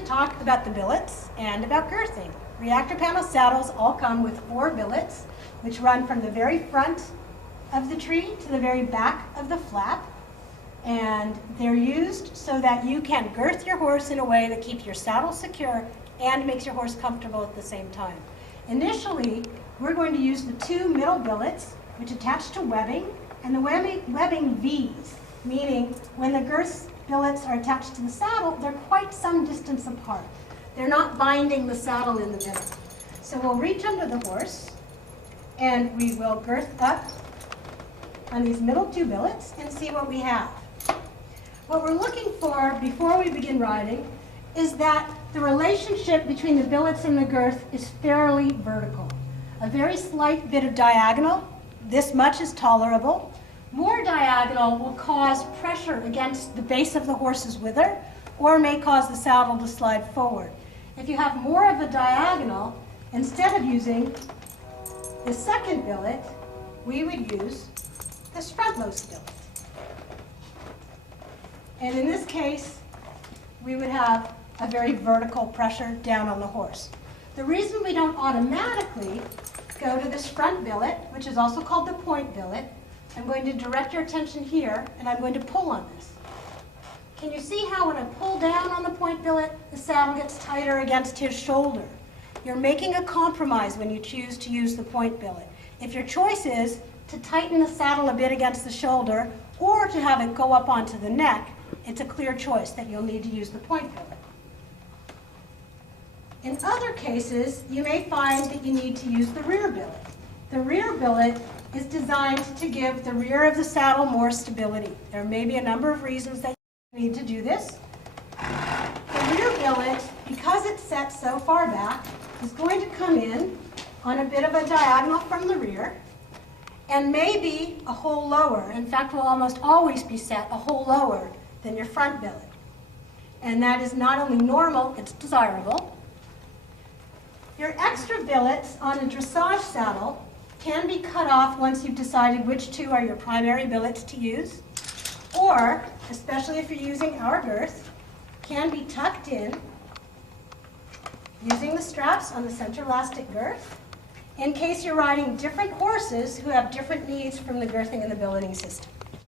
to talk about the billets and about girthing. ReactorPanel saddles all come with 4 billets, which run from the very front of the tree to the very back of the flap. And they're used so that you can girth your horse in a way that keeps your saddle secure and makes your horse comfortable at the same time. Initially, we're going to use the 2 middle billets, which attach to webbing, and the webbing V's, meaning when the girth billets are attached to the saddle, they're quite some distance apart. They're not binding the saddle in the middle. So we'll reach under the horse, and we will girth up on these middle 2 billets and see what we have. What we're looking for before we begin riding is that the relationship between the billets and the girth is fairly vertical. A very slight bit of diagonal, this much is tolerable. More diagonal will cause pressure against the base of the horse's wither or may cause the saddle to slide forward. If you have more of a diagonal, instead of using the second billet, we would use this frontmost billet. And in this case, we would have a very vertical pressure down on the horse. The reason we don't automatically go to this front billet, which is also called the point billet, I'm going to direct your attention here, and I'm going to pull on this. Can you see how when I pull down on the point billet, the saddle gets tighter against his shoulder? You're making a compromise when you choose to use the point billet. If your choice is to tighten the saddle a bit against the shoulder or to have it go up onto the neck, it's a clear choice that you'll need to use the point billet. In other cases, you may find that you need to use the rear billet. The rear billet is designed to give the rear of the saddle more stability. There may be a number of reasons that you need to do this. The rear billet, because it's set so far back, is going to come in on a bit of a diagonal from the rear and may be a hole lower. In fact, will almost always be set a hole lower than your front billet. And that is not only normal, it's desirable. Your extra billets on a dressage saddle can be cut off once you've decided which 2 are your primary billets to use, or, especially if you're using our girth, can be tucked in using the straps on the center elastic girth in case you're riding different horses who have different needs from the girthing and the billeting system.